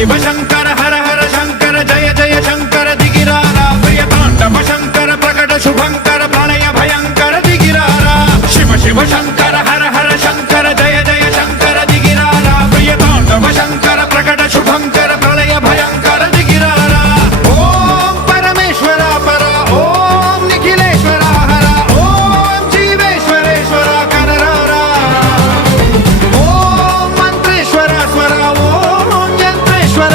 శివ శంకర హర హర శంకర జయ జయ శంకర దిగిరారా ప్రియ తాండవ శంకర ప్రకట శుభంకర ప్రళయ భయంకర దిగిరారా శివ శివ శంకర హర హర శంకర జయ జయ శంకర దిగిరారా ప్రియ తాండవ శంకర ప్రకట శుభంకర ప్రళయ భయంకర దిగిరారా ఓం పరమేశ్వర పర ఓం నిఖిలేశ్వర హర ఓం జీవేశ్వరేశ్వర కరరారా ఓం మంత్రేశ్వర స్వర ఓం యంత్రేశ్వర